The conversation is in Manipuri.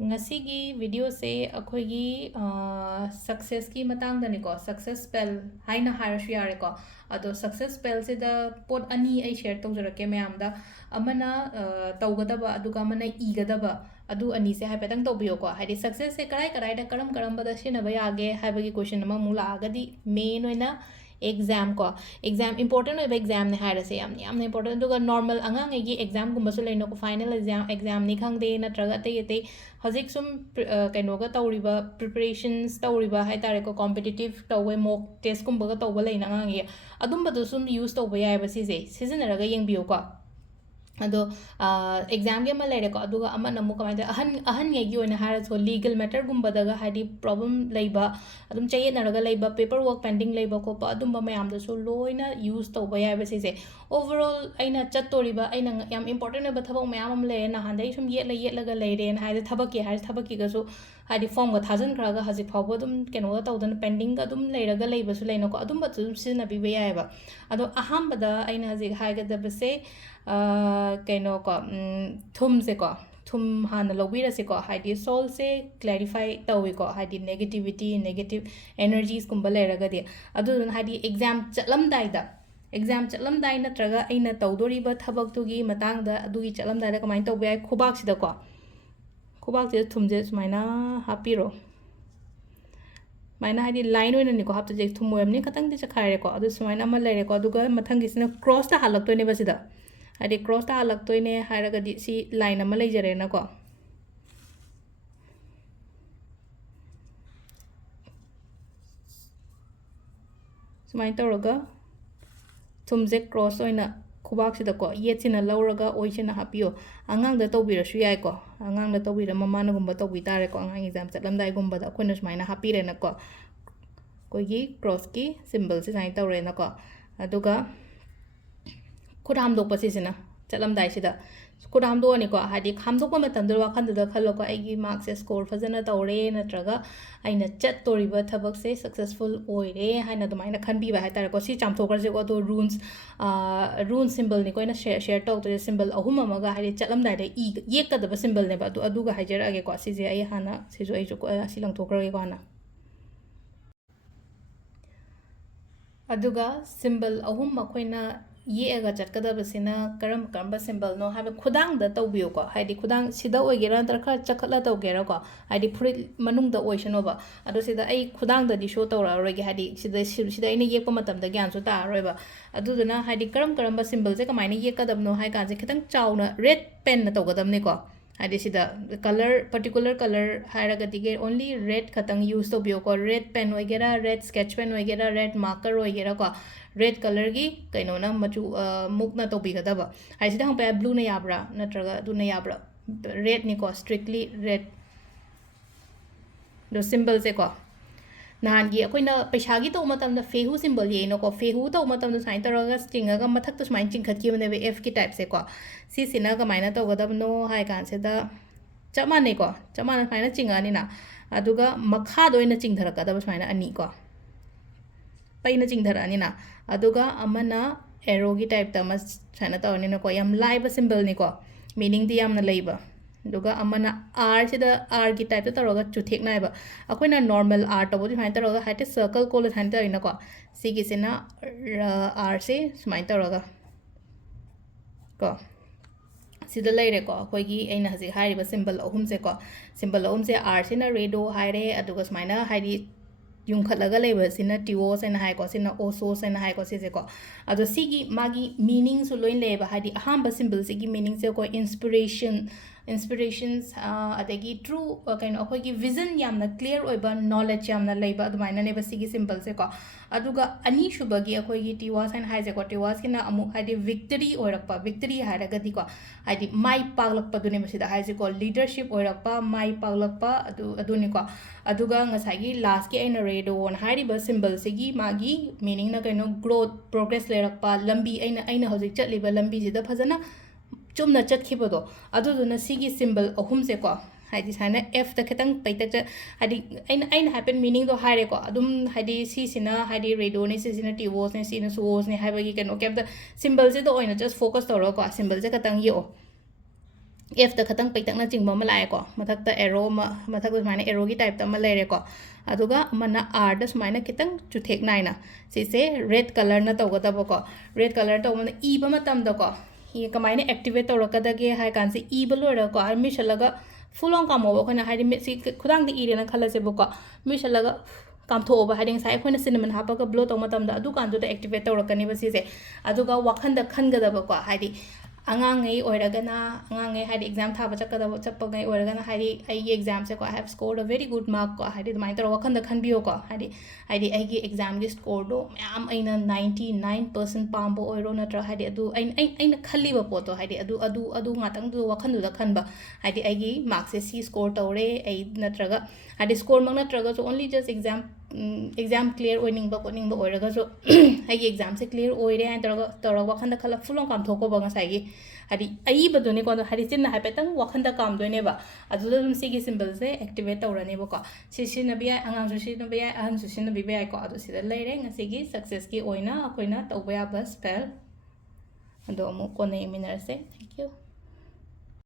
Ngasigi video se akhoigi success ki matang da ni ko success spell haina harashi yare ko ado success spell se da pot ani ai share tong jara ke mayam da amana tawgadaba aduga amana igadaba adu ani se hai petang tobiyo ko haidi success se karai karai da karam karam ba da shina ba yage hai ba gi question ma mula agadi main oina exam ko exam important oiba exam ne haira se yam important duga normal angang egi exam gumba su leino ko final exam ni khang de na traga te te hojik sum kainoga tawriba preparations tawriba hai tare ko competitive tawwe mock test gumba ga tawba leina angang ye adumba du sum use tawba yai ba si se seasonaraga yengbiyo ko ado exam ge ma lere ko aduga ama namu kamai da ahan nge gi oina har so legal matter gumba daga hadi problem leiba adum chaye naraga leiba paper work pending leiba ko pa adum ba mayam da so loina use to ba ya ba se overall aina chattori ba aina yam important ba thabak mayam am le na handai sum yet la ga leire en haide thabak ki ga so hadi form ga thajan khra ga haji phaw dum keno ga tawdan pending ga dum leiraga leiba su leino ko adum ba sum sina bi ba ya ba ado aham ba da aina haji hai ga da ba se कहीं को थुम से को थुम हाँ लौबीर से को हाइडी सोल से क्लैरिफाई तौई को हाइडी नेगेटिविटी नेगेटिव एनर्जीज कुंब लेरगदे अदुन हाइडी एग्जाम चलमदाइदा एग्जाम चलमदाइ नत्रगा अइना तौदोरिबा थबक्तुगी मतांगदा अदुगी चलमदाइदा कमाइन तौबे याइ खुबाकसिदा को खुबाकसे थुमजे सुमाइना हापिरो माइना हाइडी लाइन ओइना निको हाप्ता जे थुम मोयमनि खतंग दि चखारे को अदु सुमाइना म लेरे को अदुगा मथंगिसिना क्रॉस ता हालक्तोइने बसिदा हाइडी क्रॉस ता हालक्तोइने हाइरगदि सी लाइन अमा लेजरेना को सुमाइन तौरगा थुमजे क्रॉस ओइना खुबाकसिदा को येचिना लौरगा ओइचिना हापियो अंगांग दा तौबिरसु याइ को अंगांग दा तौबिरा ममाना गुंबा तौबि तारे को अंगांग एग्जाम चलमदाइ गुंबा दा कोइना सुमाइना हापिरेना को कोइगी क्रॉस की सिंबल से साइन तौरेना को अदुगा खुदाम दोप सिना चलमदाइ सिदा खुदाम दो को हादि खामदोप मतंदर वाखंदुदा खल्लो को आइगी मार्क्स से स्कोर फजना तौरे नत्रगा आइना चत्तोरिबा थबक से सक्सेसफुल ओइरे हाइना दुमाइना खनबिबा हाइतारे को सी चामथोकरजे को दो रून्स सिंबल नि कोइना शेयर तौतरे सिंबल अहुम अमगा हादि चलमदाइदा इ येकदबा सिंबल नेबा अदुगा हाइजरागे को सिजे आइ हाना सिजो आइजो को असि लंथोकरगे को हाना अदुगा सिंबल अहुम मखोइना येगा चटकदबसिना करम करम सिंबल नो हाबे खुदांग द तौबियो को हाइदि खुदांग सिदा ओइगेरा नतर खरा चखतला तौगेरा को हाइदि फुरि मनुंग द ओइसनोबा अदो सिदा आई खुदांग द दि शो तौरा रोगे हाइदि सिदा इने येकप मतम द ज्ञान सो ता रोइबा अदुदुना हाइदि करम सिंबल से कमाइना येकदबनो हाइ काजे खितंग चाउना रेड पेन न तौगदबने को हाइदि सिदा कलर पर्टिकुलर कलर हाइरगदि गे ओनली रेड खतंग यूज तौबियो को रेड पेन ओइगेरा रेड स्केच पेन ओइगेरा रेड मार्कर ओइगेरा को रेड कलर की कहीं मचू मुकना तौबीगदब हाइसिदा हम पे ब्लू ने याब्रा नत्रगा दुने याब्रा रेड निको स्ट्रिक्टली रेड दो सिंबल से को नहानगी अखोइना पैसागी तौ मतम फेहू सिंबल येनो को फेहू तौ मतम साइन तौरगा स्टिंगगा मथक तो सुमाइन चिंखतकीबने एफ की टाइप से को सिसिना कमाइना तौगदबनो हाइ कानसेदा चमाने को चमाना फाइना चिंगानिना अदुगा मखा दोइना चिंधरकदब सुमाइना अनि को पैना चिंधरानिना अदुगा अमना एरो की टाइप तम साइना तौरनिना को यम लाइब सिंबल नि को मीनिंग दि यमना लेबा दुगा अमना आर सिदा आर की टाइप तौरगा चुथेक नाइबा अखोइना नॉर्मल आर तबो फाइन तौरगा हाइते सर्कल कोल थाइन तौरिना को सिगी सिना आर से सुमाइन तौरगा को सिदा लेरे को अखोइगी एना हजि हाइरिबा सिंबल अहुम से को सिंबल अहुम से आर सिना रेडो हाइरे अदुगा सुमाइना हाइरि यूंखलगा लेबसिना टिवोस एना हाइको सिना ओसोस एना हाइको सिजे को अदो सिगी मागी मीनिंग सु लोइन लेबा हादि अहांबा सिंबल सिगी मीनिंग से को इंस्पिरेशंस अदगी ट्रू काइन अखोगी विजन यामना क्लियर ओइबा नॉलेज यामना लेबा अदुमाइना नेबा सिगी सिंबल से को अदुगा अनि शुबगी अखोगी टिवास एन हाइजे को टिवास किना अमु हादि विक्टरी ओइरकपा विक्टरी हारगदि को हादि माइ पागलकपा दुने मसिदा हाइजे को लीडरशिप ओइरकपा माइ पागलकपा अदुनि को अदुगा ngसागी लास्ट के एना रेडो on हाइरिबा सिंबल सिगी मागी मीनिंग ना कइनो ग्रोथ प्रोग्रेस लेरकपा लंबी एना हौजिक चटलिबा लंबी जिदा फजना चुमना चटखिबदो अदुदुना सिगी सिंबल अहुम से को हाइदि साइना एफ द खतंग पैतक हाइदि एना हैपन मीनिंग दो हाइरे को अदुम हाइदि सिसिना हाइदि रेडो ने सिसिना टिवोस ने सिना सोस ने हाइबगी कनो केब द सिंबल से दो ओइना जस्ट फोकस तौरो को सिंबल से खतंग यो F ꯇ ꯈꯇꯪ ꯄꯩꯇꯛꯅ ꯆꯤꯡꯕ ꯑꯃ ꯂꯥꯛꯑꯦꯀꯣ ꯃꯊꯛꯇ ꯑꯦꯔꯣ ꯑꯃ ꯃꯊꯛꯇ ꯁꯨꯃꯥꯏꯅ ꯑꯦꯔꯣꯒꯤ ꯇꯥꯏꯞꯇ ꯑꯃ ꯂꯩꯔꯦꯀꯣ ꯑꯗꯨꯒ ꯑꯃꯅ R ꯗ ꯁꯨꯃꯥꯏꯅ ꯈꯤꯇꯪ ꯆꯨꯊꯦꯛ ꯅꯥꯏꯅ ꯁꯤꯁꯦ ꯔꯦꯗ ꯀꯂꯔꯅ ꯇꯧꯒꯗꯕꯀꯣ ꯔꯦꯗ ꯀꯂꯔ ꯇꯧꯕꯅ ꯏꯕ ꯃꯇꯝꯗꯀꯣ ꯀꯃꯥꯏꯅ ꯑꯦꯛꯇꯤꯚꯦꯠ ꯇꯧꯔꯛꯀꯗꯒꯦ ꯍꯥꯏ ꯀꯥꯟꯁꯦ ꯏꯕ ꯂꯣꯏꯔꯒꯀꯣ ꯃꯤꯠꯁꯜꯂꯒ ꯐꯨꯜ ꯑꯣꯟ ꯀꯥꯝꯃꯣꯕ ꯑꯩꯈꯣꯏꯅ ꯍꯥꯏꯗꯤ ꯃꯤꯠꯁꯤ ꯈꯨꯗꯥꯡꯗ ꯏꯔꯦꯅ ꯈꯜꯂꯁꯦꯕꯀꯣ ꯃꯤꯠꯁꯜꯂꯒ ꯀꯥꯝꯊꯣꯛꯑꯣꯕ ꯍꯥꯏꯗꯤ ꯉꯁꯥꯏ ꯑꯩꯈꯣꯏꯅ ꯁꯤꯅꯃꯟ ꯍꯥꯞꯄꯒ ꯕ꯭ꯂꯣ ꯇꯧꯕ ꯃꯇꯝꯗ ꯑꯗꯨꯀꯥꯟꯗꯨꯗ ꯑꯦꯛꯇꯤꯚꯦꯠ ꯇꯧꯔꯛꯀꯅꯤꯕ ꯁꯤꯁꯦ ꯑꯗꯨꯒ ꯋꯥꯈꯟꯗ ꯈꯟꯒꯗꯕꯀꯣ ꯍꯥꯏꯗꯤ ꯑꯉꯥꯡꯉꯩ ꯑꯣꯏꯔꯒꯅ ꯑꯉꯥꯡꯉꯩ ꯍꯥꯏꯗꯤ ꯑꯦꯛꯖꯥꯝ ꯊꯥꯕ ꯆꯠꯄꯉꯩ ꯑꯣꯏꯔꯒꯅ ꯍꯥꯏꯗꯤ ꯑꯩꯒꯤ ꯑꯦꯛꯖꯥꯝꯁꯦꯀꯣ ꯑꯥꯏ ꯍꯦꯞ ꯁ꯭ꯀꯣꯔड ꯑ ꯚꯦꯔꯤ ꯒꯨꯗ ꯃꯥꯔꯛ ꯀꯣ ꯍꯥꯏꯗꯤ ꯑꯗꯨꯃꯥꯏꯅ ꯇꯧꯔꯒ ꯋꯥꯈꯟꯗ ꯈꯟꯕꯤꯌꯣꯀꯣ ꯍꯥꯏꯗꯤ ꯑꯩꯒꯤ ꯑꯦꯛꯖꯥꯝꯒꯤ ꯁ꯭ꯀꯣꯔꯗꯣ ꯃꯌꯥꯝ ꯑꯩꯅ 99% ꯄꯥꯝꯕ ꯑꯣꯏꯔꯣ ꯅꯠꯇ꯭ꯔꯒ ꯍꯥꯏꯗꯤ ꯑꯗꯨ ꯑꯩꯅ ꯈꯜꯂꯤꯕ ꯄꯣꯠꯇꯣ ꯍꯥꯏꯗꯤ ꯑꯗꯨ ꯉꯥꯛꯇꯪꯗꯨ ꯋꯥꯈꯟꯗꯨꯗ ꯈꯟꯕ ꯍꯥꯏꯗꯤ ꯑꯩꯒꯤ ꯃꯥꯔꯛꯁꯦ ꯁꯤ ꯁ꯭ꯀꯣꯔ ꯇꯧꯔꯦ ꯑꯩ ꯅꯠꯇ꯭ꯔꯒ ꯍꯥꯏꯗꯤ ꯁ꯭ꯀꯣꯔꯃꯛ ꯅꯠꯇ꯭ꯔꯒꯁꯨ ꯑꯣꯟꯂꯤ ꯖꯁ ꯑꯦꯛꯖꯥꯝ ꯀ꯭ꯂꯤꯌꯔ ꯑꯣꯏꯅꯤꯡꯕ ꯈꯣꯠꯅꯤꯡꯕ ꯑꯣꯏꯔꯒꯁꯨ ꯑꯩꯒꯤ ꯑꯦꯛꯖꯥꯝꯁꯦ ꯀ꯭ꯂꯤꯌꯔ ꯑꯣꯏꯔꯦ ꯍꯥꯏꯅ ꯇꯧꯔꯒ ꯋꯥꯈꯟꯗ ꯈꯜꯂ ꯐꯨꯜ ꯑꯣꯟ ꯀꯥꯝꯊꯣꯛꯀꯣꯕ ꯉꯁꯥꯏꯒꯤ ꯍꯥꯏꯗꯤ ꯑꯏꯕꯗꯨꯅꯤꯀꯣ ꯍꯥꯏꯗꯤ ꯆꯤꯟꯅ ꯍꯥꯏꯐꯦꯠꯇꯪ ꯋꯥꯈꯟꯗ ꯀꯥꯝꯗꯣꯏꯅꯦꯕ ꯑꯗꯨꯗ ꯑꯗꯨꯝ ꯁꯤꯒꯤ ꯁꯤꯝꯕꯜꯁꯦ ꯑꯦꯛꯇꯤꯚꯦꯠ ꯇꯧꯔꯅꯦꯕꯀꯣ ꯁꯤ ꯁꯤꯖꯤꯟꯅꯕ ꯌꯥꯏ ꯑꯉꯥꯡꯁꯨ ꯁꯤꯖꯤꯟꯅꯕ ꯌꯥꯏ ꯑꯍꯟꯁꯨ ꯁꯤꯖꯤꯟꯅꯕꯤꯕ ꯌꯥꯏꯀꯣ ꯑꯗꯣ ꯁꯤꯗ ꯂꯩꯔꯦ ꯉꯁꯤꯒꯤ ꯁꯛꯁꯦꯁꯀꯤ ꯑꯣꯏꯅ ꯑꯩꯈꯣꯏꯅ ꯇꯧꯕ ꯌꯥꯕ ꯁ꯭ꯄꯦꯜ ꯑꯗꯣ ꯑꯃꯨꯛ ꯀꯣꯟꯅ ꯌꯦꯡꯃꯤꯟꯅꯔꯁꯦ ꯊꯦꯡꯛ ꯌꯨ